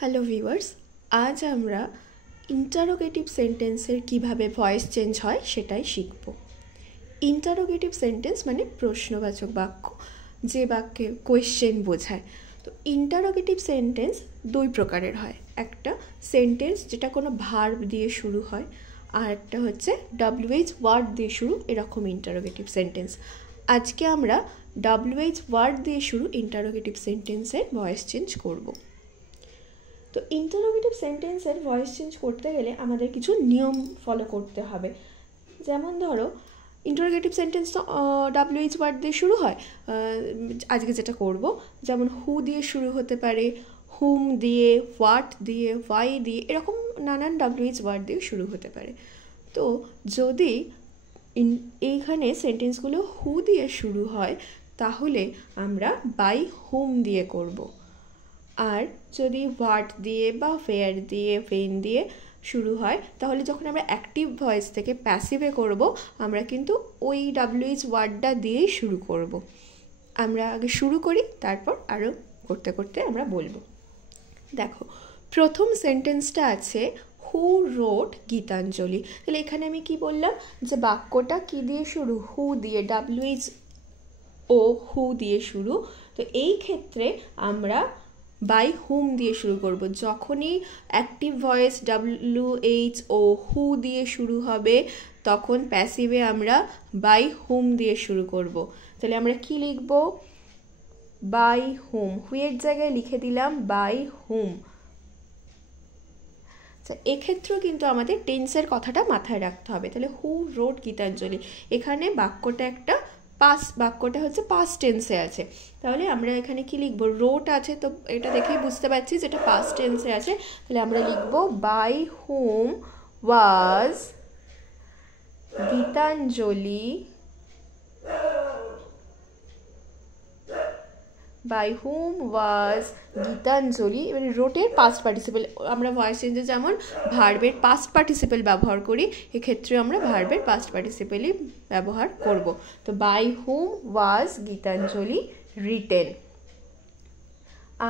Hello viewers, আজ আমরা interrogative সেন্টেন্সের কিভাবে ভয়েস চেঞ্জ হয় সেটাই শিখব। ইন্টারোগেটিভ সেন্টেন্স মানে প্রশ্নবাচক বাক্য, যে বাক্যে কোয়েশ্চেন বোঝায়। তো ইন্টারোগেটিভ সেন্টেন্স দুই প্রকারের হয়, একটা সেন্টেন্স যেটা কোনো ভার্ব দিয়ে শুরু হয়, আর একটা হচ্ছে WH ওয়ার্ড দিয়ে শুরু, এরকম ইন্টারোগেটিভ সেন্টেন্স। আজকে আমরা WH ওয়ার্ড দিয়ে শুরু ইন্টারোগেটিভ সেন্টেন্সের ভয়েস চেঞ্জ করব। তো ইন্টারোগেটিভ সেন্টেন্সের ভয়েস চেঞ্জ করতে গেলে আমাদের কিছু নিয়ম ফলো করতে হবে। যেমন ধরো, ইন্টারোগেটিভ সেন্টেন্স তো WH ওয়ার্ড দিয়ে শুরু হয়, আজকে যেটা করব, যেমন হু দিয়ে শুরু হতে পারে, হুম দিয়ে, হোয়াট দিয়ে, ওয়াই দিয়ে, এরকম নানান WH ওয়ার্ড দিয়ে শুরু হতে পারে। তো যদি এইখানে সেন্টেন্সগুলো হু দিয়ে শুরু হয়, তাহলে আমরা বাই হুম দিয়ে করব। আর যদি হোয়াট দিয়ে বা ফেয়ার দিয়ে, ফেন দিয়ে শুরু হয়, তাহলে যখন আমরা অ্যাক্টিভ ভয়েস থেকে প্যাসিভে করব, আমরা কিন্তু ওই WH ওয়ার্ডটা দিয়েই শুরু করব। আমরা আগে শুরু করি, তারপর আরও করতে করতে আমরা বলবো। দেখো, প্রথম সেন্টেন্সটা আছে হু রোট গীতাঞ্জলি। তাহলে এখানে আমি কি বললাম, যে বাক্যটা কি দিয়ে শুরু, হু দিয়ে, WH ও হু দিয়ে শুরু। তো এই ক্ষেত্রে আমরা বাই হুম দিয়ে শুরু করব। যখনই অ্যাক্টিভ ভয়েস WH ও হু দিয়ে শুরু হবে, তখন প্যাসিভে আমরা বাই হুম দিয়ে শুরু করব। তাহলে আমরা কি লিখব, বাই হুম, হুয়ের জায়গায় লিখে দিলাম বাই হুম। এক্ষেত্রেও কিন্তু আমাদের টেন্সের কথাটা মাথায় রাখতে হবে। তাহলে হু রোট গীতাঞ্জলি, এখানে বাক্যটা হচ্ছে পাস্ট টেন্সে আছে। তাহলে আমরা এখানে কি লিখব, রোট আছে, তো এটা দেখেই বুঝতে পারছি যেটা পাস্ট টেন্সে আছে। তাহলে আমরা লিখব by whom was Gitanjali, by whom was Gitanjali. এবারে রোটের পাস্ট পার্টিসিপেল, আমরা ভয়েস চেঞ্জে যেমন ভার্বের পাস্ট পার্টিসিপেল ব্যবহার করি, এক্ষেত্রে আমরা ভার্বের পাস্ট পার্টিসিপেলই ব্যবহার করব। তো by whom was Gitanjali written,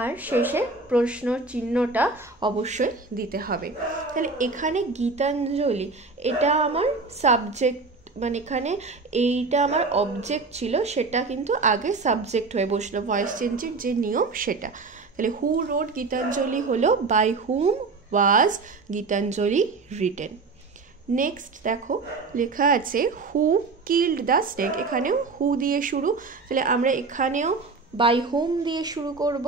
আর শেষে প্রশ্ন চিহ্নটা অবশ্যই দিতে হবে। তাহলে এখানে গীতাঞ্জলি, এটা আমার সাবজেক্ট, মানে এখানে এইটা আমার অবজেক্ট ছিল, সেটা কিন্তু আগে সাবজেক্ট হয়ে বসলো, ভয়েস চেঞ্জের যে নিয়ম সেটা। তাহলে হু রোট গীতাঞ্জলি হলো by whom was Gitanjali written. Next দেখো, লেখা আছে হু কিল্ড দ্য স্নেক, এখানেও হু দিয়ে শুরু। তাহলে আমরা এখানেও বাই হুম দিয়ে শুরু করব।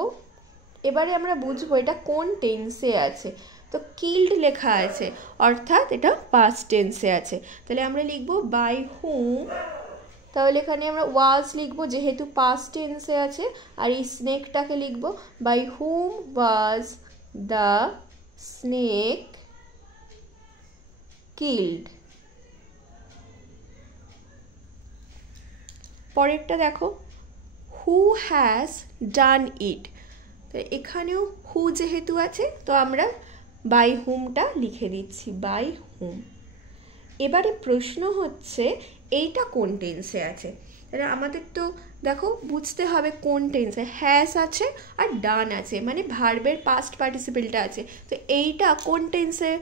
এবারে আমরা বুঝবো এটা কোন টেন্সে আছে। তো কিল্ড লেখা আছে, অর্থাৎ এটা পাস্ট টেন্সে আছে। তাহলে আমরা লিখবো বাই হুম, তাহলে এখানে আমরা ওয়াজ লিখবো যেহেতু পাস্ট টেন্সে আছে, আর এই স্নেকটাকে লিখবো by whom was the snake killed. পরেরটা দেখো, হু হ্যাজ ডান ইট। তো এখানেও হু যেহেতু আছে, তো আমরা বাই হুমটা লিখে দিচ্ছি, বাই হুম। এবারে প্রশ্ন হচ্ছে এইটা কোন টেন্সে আছে। তাহলে আমাদের তো দেখো বুঝতে হবে কোন টেন্সে, হ্যাজ আছে আর ডান আছে, মানে ভার্বের পাস্ট পার্টিসিপেলটা আছে। তো এইটা কোন টেন্সে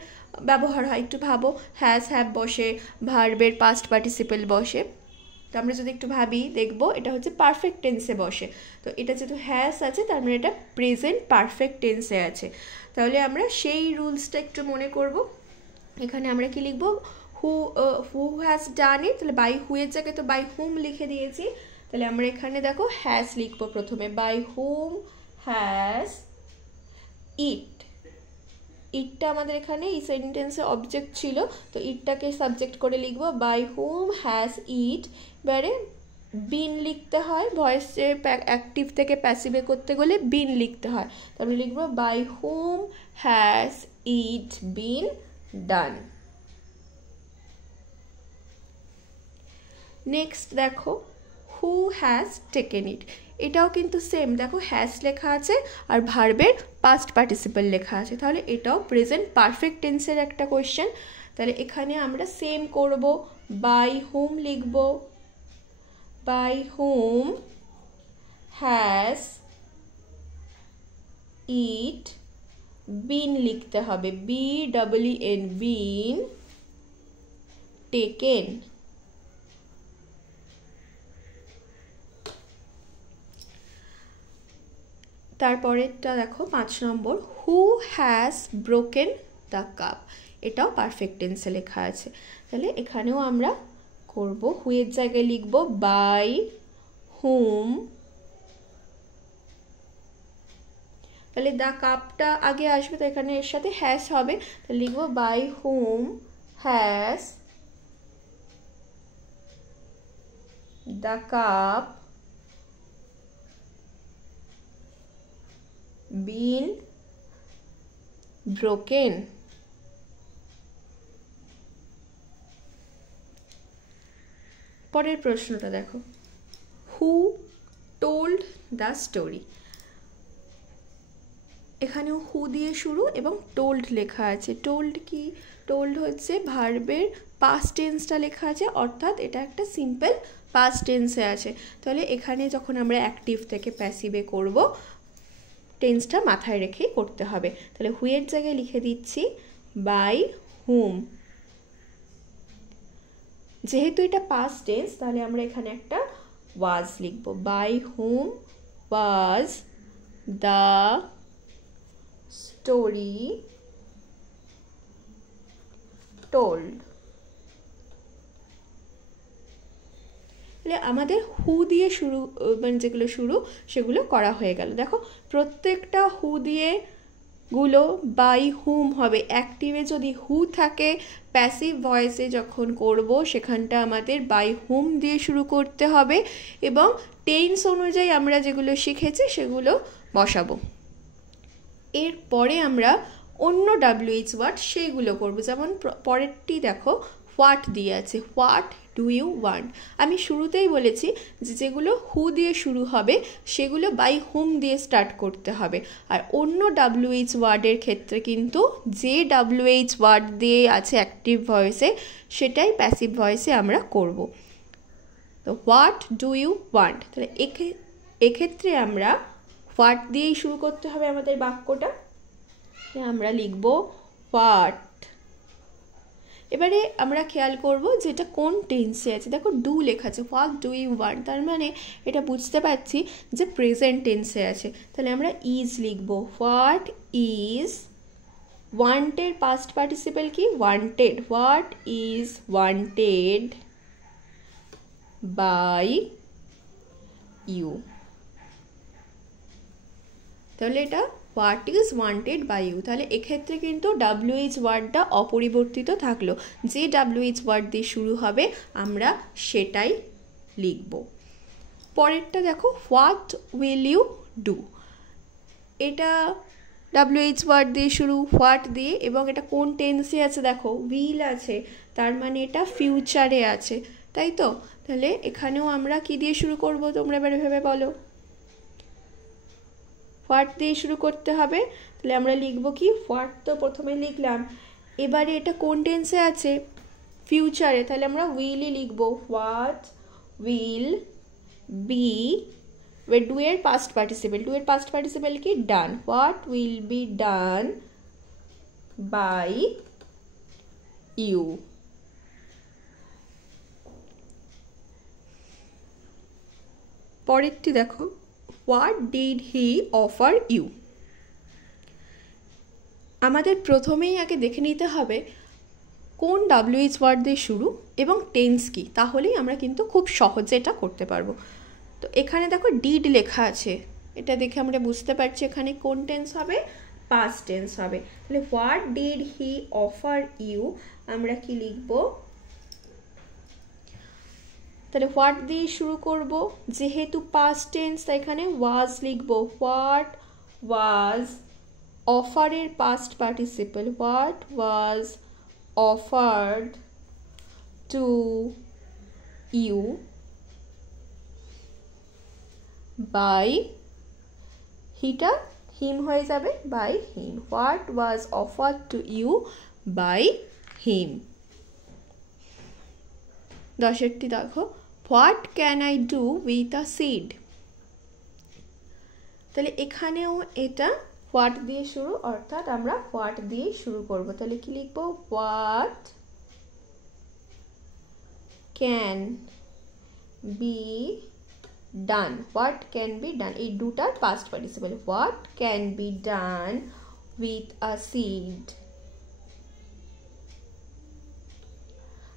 ব্যবহার হয় একটু ভাবো, হ্যাজ হ্যাভ বসে, ভার্বের পাস্ট পার্টিসিপেল বসে। তো আমরা যদি একটু ভাবি, দেখবো এটা হচ্ছে পারফেক্ট টেন্সে বসে। তো এটা যেহেতু হ্যাজ আছে, তার মানে এটা প্রেজেন্ট পারফেক্ট টেন্সে আছে। তাহলে আমরা সেই রুলসটা একটু মনে করব। এখানে আমরা কি লিখবো, হু হ্যাজ ডান ইট, তাহলে বাই হু এর জায়গায় তো বাই হুম লিখে দিয়েছি। তাহলে আমরা এখানে দেখো হ্যাজ লিখবো প্রথমে, বাই হুম হ্যাজ ইট। ইটটা আমাদের এখানে এই সেন্টেন্সে অবজেক্ট ছিল, তো ইটটাকে সাবজেক্ট করে লিখবো বাই হুম হ্যাজ ইট। এবারে বিন লিখতে হয়, ভয়েসে অ্যাক্টিভ থেকে প্যাসিভে করতে গেলে বিন লিখতে হয়। তারপরে লিখবো by whom has it been done. Next দেখো, হু হ্যাজ টেকেন ইট। এটাও কিন্তু সেম, দেখো হ্যাজ লেখা আছে আর ভার্বের পাস্ট পার্টিসিপেল লেখা আছে, তাহলে এটাও প্রেজেন্ট পারফেক্ট টেন্সের একটা কোয়েশ্চেন। তাহলে এখানে আমরা সেম করব, বাই হুম লিখব, বাই হুম হ্যাজ ইট বিন লিখতে হবে, BEEN, বিন, টেকেন। তারপরেরটা দেখো 5 নম্বর, who has broken the cup. এটাও পারফেক্ট টেন্সে লেখা আছে। তাহলে এখানেও আমরা করব, হু এর জায়গায় লিখব বাই হুম, তাহলে দ্য কাপটা আগে আসবে, তো এখানে এর সাথে হ্যাজ হবে, তাহলে লিখব by whom has the cup been broken. পরের প্রশ্নটা দেখো, হু টোল্ড দ্য স্টোরি। এখানেও হু দিয়ে শুরু এবং টোল্ড লেখা আছে। টোল্ড কি? টোল্ড হচ্ছে ভার্বের পাস্ট টেন্সটা লেখা আছে, অর্থাৎ এটা একটা সিম্পল পাস্ট টেন্সে আছে। তাহলে এখানে যখন আমরা অ্যাক্টিভ থেকে প্যাসিভে করব, টেন্সটা মাথায় রেখেই করতে হবে। তাহলে হুয়ের জায়গায় লিখে দিচ্ছি বাই হুম। যেহেতু এটা পাস্ট টেন্স, তাহলে আমরা এখানে একটা ওয়াজ লিখব, by whom was the story told. তাহলে আমাদের হু দিয়ে শুরু, মানে যেগুলো শুরু সেগুলো করা হয়ে গেল। দেখো প্রত্যেকটা হু দিয়ে গুলো বাই হুম হবে। অ্যাক্টিভে যদি হু থাকে, প্যাসিভ ভয়েসে যখন করব সেখানটা আমাদের বাই হুম দিয়ে শুরু করতে হবে, এবং টেন্স অনুযায়ী আমরা যেগুলো শিখেছি সেগুলো বসাবো। এরপরে আমরা অন্য WH ওয়ার্ড সেইগুলো করব। যেমন পরেরটি দেখো, হোয়াট দিয়ে আছে, হোয়াট ডু ইউ ওয়ান্ট। আমি শুরুতেই বলেছি যে যেগুলো হু দিয়ে শুরু হবে সেগুলো বাই হুম দিয়ে স্টার্ট করতে হবে, আর অন্য WH ওয়ার্ডের ক্ষেত্রে কিন্তু যে WH ওয়ার্ড দিয়ে আছে অ্যাক্টিভ ভয়েসে সেটাই প্যাসিভ ভয়েসে আমরা করব। তো হোয়াট ডু ইউ ওয়ান্ট, তাহলে এক্ষেত্রে আমরা হোয়াট দিয়েই শুরু করতে হবে আমাদের বাক্যটা। আমরা লিখব হোয়াট। এবারে আমরা খেয়াল করব যে এটা কোন টেন্সে আছে। দেখো ডু লেখা আছে, হোয়াট ডু ইউ ওয়ান্ট, তার মানে এটা বুঝতে পারছি যে প্রেজেন্ট টেন্সে আছে। তাহলে আমরা ইজ লিখব, what is wanted, past participle কি wanted, what is wanted by you. তাহলে এটা what is wanted by you. তাহলে এক্ষেত্রে কিন্তু WH ওয়ার্ডটা অপরিবর্তিত থাকলো, যে WH ওয়ার্ড দিয়ে শুরু হবে আমরা সেটাই লিখব। পরেরটা দেখো, হোয়াট উইল ইউ ডু। এটা WH ওয়ার্ড দিয়ে শুরু, হোয়াট দিয়ে, এবং এটা কোন টেন্সে আছে দেখো উইল আছে, তার মানে এটা ফিউচারে আছে, তাই তো। তাহলে এখানেও আমরা কি দিয়ে শুরু করব, তোমরা এবারে ভেবে বলো। হোয়াট দিয়ে শুরু করতে হবে, তাহলে আমরা লিখব কি, হোয়াট তো প্রথমে লিখলাম, এবারে এটা কোন টেন্সে আছে ফিউচারে, তাহলে আমরা উইলই লিখব, হোয়াট উইল বি, ডু এর পাস্ট পার্টিসিপল, ডু এর পাস্ট পার্টিসিপল কি done, what will be done by you. পরেরটি দেখো, what did he offer you. আমাদের প্রথমেই আগে দেখে নিতে হবে কোন WH ওয়ার্ড দিয়ে শুরু এবং টেন্স কি, তাহলেই আমরা কিন্তু খুব সহজে এটা করতে পারবো। তো এখানে দেখো ডিড লেখা আছে, এটা দেখে আমরা বুঝতে পারছি এখানে কোন টেন্স হবে, পাস্ট টেন্স হবে। তাহলে what did he offer you আমরা কি লিখব, তাহলে হোয়াট দিয়ে শুরু করব, যেহেতু পাস্ট টেন্স তাই এখানে ওয়াজ লিখব, হোয়াট ওয়াজ, অফারের past participle, what was offered to you by, হিটা হিম হয়ে যাবে, by him, what was offered to you by him. 10টি দেখো, what can I do with a seed. তাহলে এখানেও এটা হোয়াট দিয়ে শুরু, অর্থাৎ আমরা হোয়াট দিয়ে শুরু করব। তাহলে কি লিখবো? What can be done. What can be done, এই দুটার past participle. What can be done with a seed.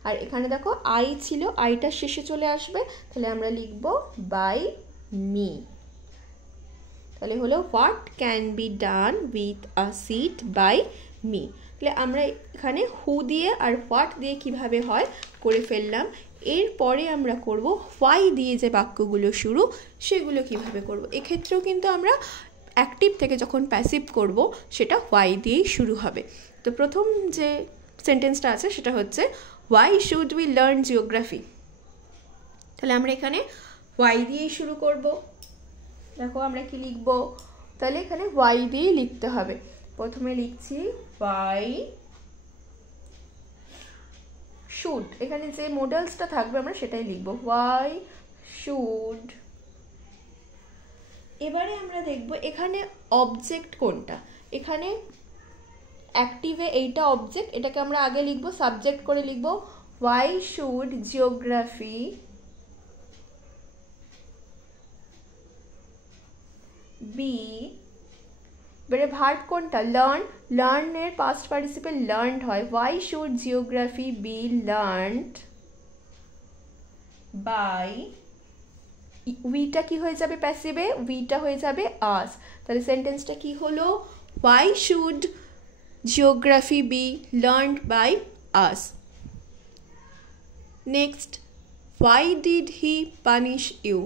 আর এখানে দেখো আই ছিল, আইটা শেষে চলে আসবে, তাহলে আমরা লিখব বাই মি। তাহলে হলো what can be done with a seed by me. তাহলে আমরা এখানে হু দিয়ে আর হোয়াট দিয়ে কিভাবে হয় করে ফেললাম। এরপরে আমরা করব হোয়াই দিয়ে যে বাক্যগুলো শুরু সেগুলো কিভাবে করব। এক্ষেত্রেও কিন্তু আমরা অ্যাক্টিভ থেকে যখন প্যাসিভ করব সেটা হোয়াই দিয়েই শুরু হবে। তো প্রথম যে সেন্টেন্সটা আছে সেটা হচ্ছে why should we learn geography. তাহলে আমরা এখানে হোয়াই দিয়েই শুরু করব। দেখো আমরা কি লিখব, তাহলে এখানে হোয়াই দিয়েই লিখতে হবে। প্রথমে লিখছি হোয়াই শুড, এখানে যে মডেলসটা থাকবে আমরা সেটাই লিখব, হোয়াই শুড। এবারে আমরা দেখব এখানে অবজেক্ট কোনটা। এখানে অ্যাক্টিভে এইটা অবজেক্ট, এটাকে আমরা আগে লিখব, সাবজেক্ট করে লিখব হোয়াই শুড জিওগ্রাফি বি। এবারে ভার্ব কোনটা? লার্ন। লার্নের পাস্ট পার্টিসিপল লার্নড হয়। Why should geography be learned by. উইটা কি হয়ে যাবে প্যাসিভে? উইটা হয়ে যাবে আস। তাহলে সেন্টেন্সটা কি হলো? Why should geography be learned by us. Next, why did he punish you.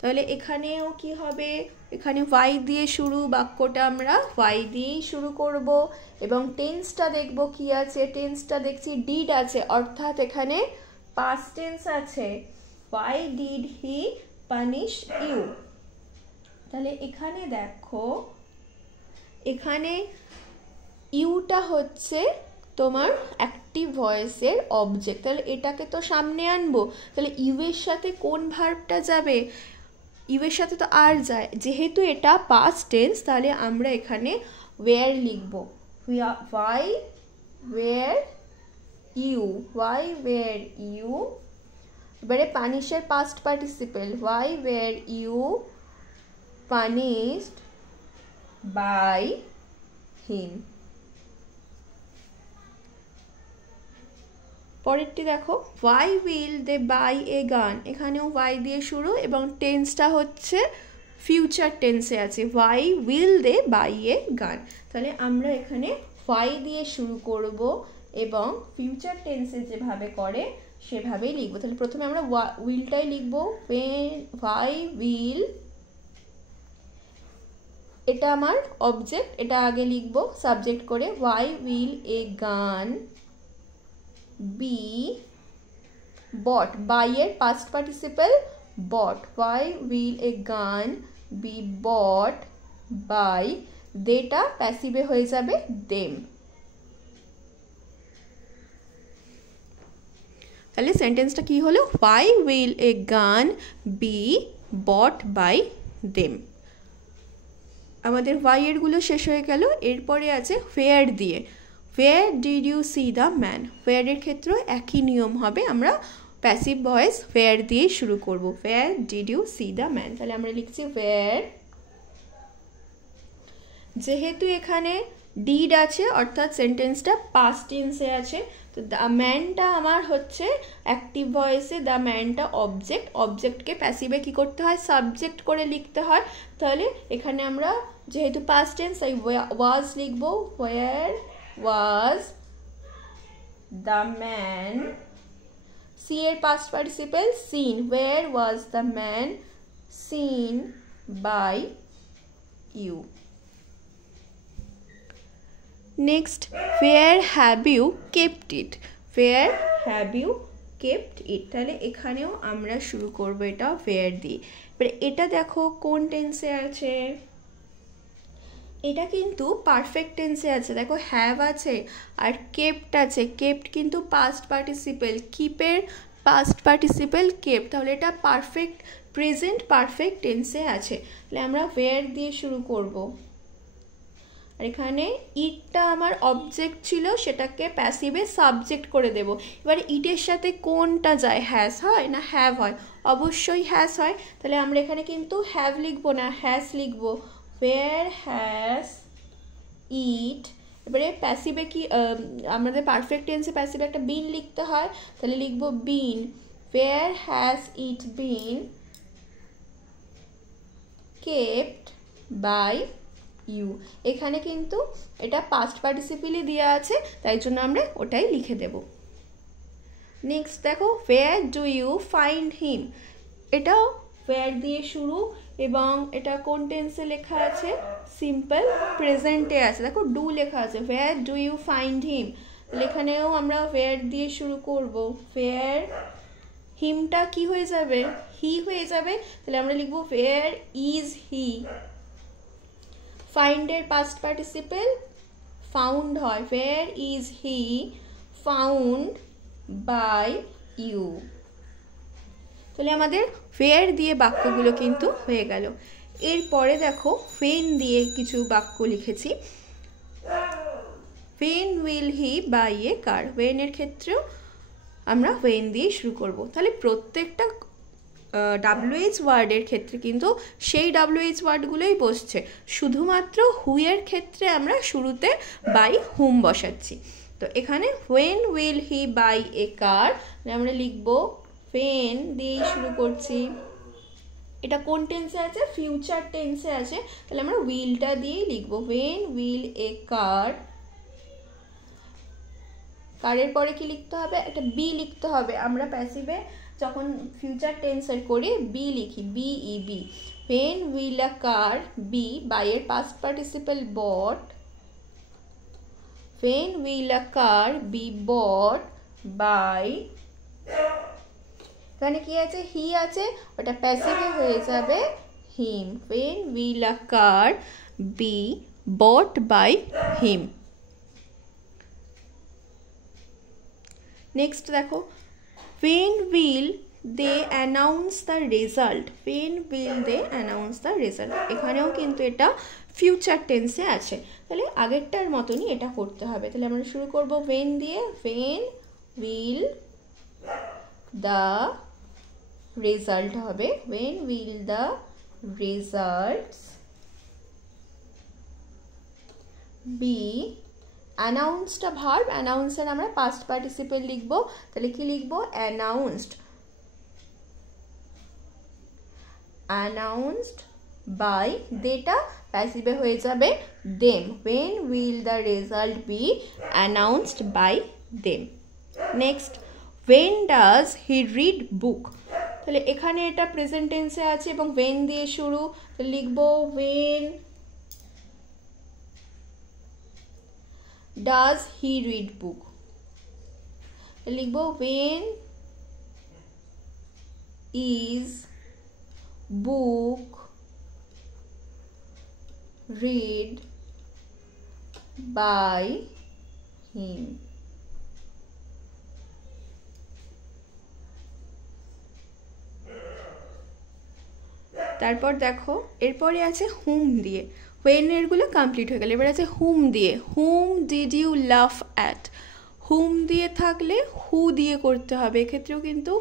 তাহলে এখানেও কি হবে? এখানে হোয়াই দিয়ে শুরু, বাক্যটা আমরা হোয়াই দিয়েই শুরু করব। এবং টেন্সটা দেখব কি আছে। টেন্সটা দেখছি ডিড আছে, অর্থাৎ এখানে পাস্ট টেন্স আছে। Why did he punish you. তাহলে এখানে দেখো, এখানে ইউটা হচ্ছে তোমার অ্যাক্টিভ ভয়েসের অবজেক্ট। তাহলে এটাকে তো সামনে আনবো, তাহলে ইউ এর সাথে কোন ভার্বটা যাবে? ইউ এর সাথে তো আর যায়, যেহেতু এটা পাস্ট টেন্স তাহলে আমরা এখানে ওয়্যার লিখব। Why were you, why were you. এবারে পানিশের past participle, why were you punished by him. পরেরটি দেখো, why will they buy a gun. এখানেও হোয়াই দিয়ে শুরু এবং টেন্সটা হচ্ছে ফিউচার টেন্সে আছে, why will they buy a গান। তাহলে আমরা এখানে হোয়াই দিয়ে শুরু করব এবং ফিউচার টেন্সে যেভাবে করে সেভাবেই লিখবো। তাহলে প্রথমে আমরা উইলটাই লিখবো, হোয়াই উইল, এটা আমার অবজেক্ট, এটা আগে লিখবো সাবজেক্ট করে, why will a gun be bought. Buy এর past participle bought. Why will a gun be bought by. দেটা প্যাসিভে হয়ে যাবে দেম। তাহলে সেন্টেন্সটা কি হলো? Why will a gun be bought by them. আমাদের হোয়াই এরগুলো শেষ হয়ে গেল। এরপরে আছে হোয়ার দিয়ে। Where did you see the man. হোয়ারের ক্ষেত্রে একই নিয়ম হবে, আমরা প্যাসিভ ভয়েস হোয়ার দিয়ে শুরু করব। Where did you see the man. তাহলে আমরা লিখছি হোয়ার। যেহেতু এখানে ডিড আছে অর্থাৎ সেন্টেন্সটা পাস্ট টেন্সে আছে, তো দ্য ম্যানটা আমার হচ্ছে অ্যাক্টিভ ভয়েসে, দ্য ম্যানটা অবজেক্ট। অবজেক্টকে প্যাসিভে কি করতে হয়? সাবজেক্ট করে লিখতে হয়। তাহলে এখানে আমরা যেহেতু পাস্ট টেন্স তাই ওয়াজ লিখবো, where was the man. See এর past participle seen, where was the man seen by you. Next, where have you kept it? where have you kept it? তাহলে এখানেও আমরা শুরু করব এটা where দিয়ে। এবার এটা দেখো কোন টেন্সে আছে? এটা কিন্তু পারফেক্ট টেন্সে আছে। দেখো হ্যাভ আছে আর কেপ্ট আছে। কেপ্ট কিন্তু পাস্ট পার্টিসিপল, কিপের পাস্ট পার্টিসিপল কেপ্ট। তাহলে এটা পারফেক্ট প্রেজেন্ট পারফেক্ট টেন্সে আছে। তাহলে আমরা where দিয়ে শুরু করব। আর এখানে ইটটা আমার অবজেক্ট ছিল, সেটাকে প্যাসিভে সাবজেক্ট করে দেব। এবার ইটের সাথে কোনটা যায়, হ্যাজ হয় না হ্যাভ হয়? অবশ্যই হ্যাজ হয়। তাহলে আমরা এখানে কিন্তু হ্যাভ লিখবো না, হ্যাজ লিখবো। Where has it. এবারে প্যাসিভে কি আমাদের পারফেক্ট টেন্সে প্যাসিভে একটা বিন লিখতে হয়, তাহলে লিখবো been. Where has it been kept by you. এখানে কিন্তু এটা পাস্ট পার্টিসিপেলই দেওয়া আছে, তাই জন্য আমরা ওটাই লিখে দেব। নেক্সট দেখো, where do you find him. এটাও ওয়্যার দিয়ে শুরু এবং এটা কোন টেন্সে লেখা আছে, সিম্পল প্রেজেন্টে আছে। দেখো ডু লেখা আছে, where do you find him. তাহলে এখানেও আমরা ওয়্যার দিয়ে শুরু করব। ওয়্যার, হিমটা কি হয়ে যাবে, হি হয়ে যাবে। তাহলে আমরা লিখবো ওয়্যার ইজ হি। ফাইন্ডের পাস্ট পার্টিসিপেল ফাউন্ড হয়, where is he found by you. তাহলে আমাদের ওয়্যার দিয়ে বাক্যগুলো কিন্তু হয়ে গেল। এরপরে দেখো ওয়েন দিয়ে কিছু বাক্য লিখেছি। ওয়েন উইল হি বাই এ কার। ওয়েনের ক্ষেত্রেও আমরা ওয়েন দিয়ে শুরু করব। তাহলে প্রত্যেকটা WH ওয়ার্ডের ক্ষেত্রে কিন্তু সেই WH ওয়ার্ডগুলোই বসছে, শুধুমাত্র হুয়ের ক্ষেত্রে আমরা শুরুতে বাই হুম বসাচ্ছি। তো এখানে ওয়েন উইল হি বাই এ কার, আমরা লিখব ওয়েন দিয়েই শুরু করছি। এটা কোন টেন্সে আছে, ফিউচার টেন্সে আছে, তাহলে আমরা উইলটা দিয়েই লিখবো। ওয়েন উইল এ কার, কারের পরে কি লিখতে হবে, একটা বি লিখতে হবে। আমরা প্যাসিভে যখন ফিউচার টেন্সের করি বি লিখি, BEB। When will a car be buy এর past participle bought. When will a car be bought by, এখানে কি আছে, হি আছে, ওটা প্যাসিভে হয়ে যাবে him. When will a car be bought by him. Next দেখো, when will they announce the result। when will they announce the result, এখানেও কিন্তু এটা ফিউচার টেন্সে আছে, তাহলে আগেরটার মতনই এটা করতে হবে। তাহলে আমরা শুরু করব when দিয়ে। when will the result হবে, when will the results be। অ্যানাউন্সডটা ভার্ব, অ্যানাউন্সের আমরা পাস্ট পার্টিসিপেল লিখবো, তাহলে কি লিখবো, অ্যানাউন্সড। অ্যানাউন্সড বাই, দেটা প্যাসিভে হয়ে যাবে them. when will the result be announced by them। Next, when does he read book। তাহলে এখানে এটা প্রেজেন্ট টেন্সে আছে এবং when দিয়ে শুরু, তাহলে লিখবো when does he read book। লিখবো when is book read by him। তারপর দেখো এরপরে আছে হুম দিয়ে। ওয়েন এরগুলো কমপ্লিট হয়ে গেল, এবার আছে হুম দিয়ে। Whom did you laugh at. Whom দিয়ে থাকলে হু দিয়ে করতে হবে, এক্ষেত্রেও কিন্তু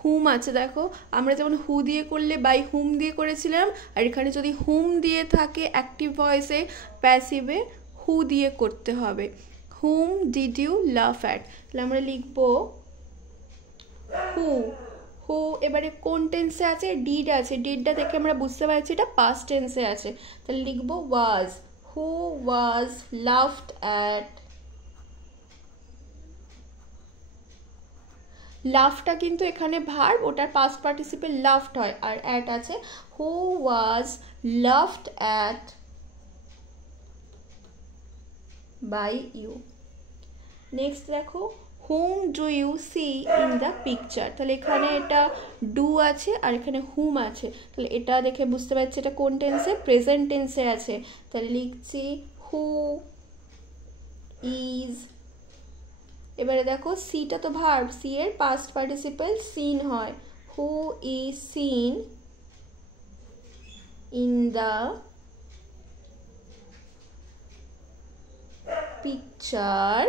হুম আছে। দেখো আমরা যেমন হু দিয়ে করলে বাই হুম দিয়ে করেছিলাম, আর এখানে যদি হুম দিয়ে থাকে অ্যাক্টিভ ভয়েসে প্যাসিভে হু দিয়ে করতে হবে। Whom did you laugh at, তাহলে আমরা লিখবো হু। হু এবারে কোন টেন্সে আছে, ডিড আছে, ডিডটা দেখে আমরা বুঝতে পারছি এটা পাস্ট টেন্সে আছে, তাহলে লিখবো ওয়াজ। হু ওয়াজ লাফড অ্যাট। লাফটা কিন্তু এখানে ভার্ব, ওটার পাস্ট পার্টিসিপেল লাফড হয়, আর অ্যাট আছে। Who was laughed at by you. Next দেখো, whom do you see in the picture. তাহলে এখানে এটা ডু আছে আর এখানে হুম আছে, তাহলে এটা দেখে বুঝতে পারছি এটা কোন টেন্সে, প্রেজেন্ট টেন্সে আছে। তাহলে লিখছি হু ইজ। এবারে দেখো সিটা তো ভার্ব, সি এর পাস্ট পার্টিসিপল সিন হয়। Who is seen in the picture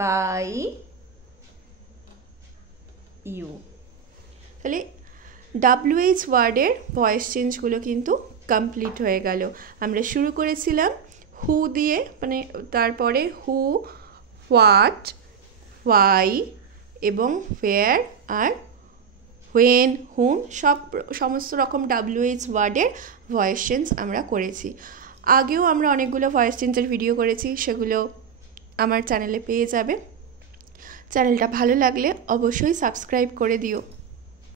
by you. তাহলে WH ওয়ার্ডের ভয়েস চেঞ্জগুলো কিন্তু কমপ্লিট হয়ে গেল। আমরা শুরু করেছিলাম হু দিয়ে, মানে তারপরে হু, হোয়াট, হোয়াই এবং হোয়ার আর হোয়েন, হুম সমস্ত রকম WH ওয়ার্ডের ভয়েস চেঞ্জ আমরা করেছি। আগেও আমরা অনেকগুলো ভয়েস চেঞ্জের ভিডিও করেছি, সেগুলো আমার চ্যানেলে পেয়ে যাবে। চ্যানেলটা ভালো লাগলে অবশ্যই সাবস্ক্রাইব করে দিও।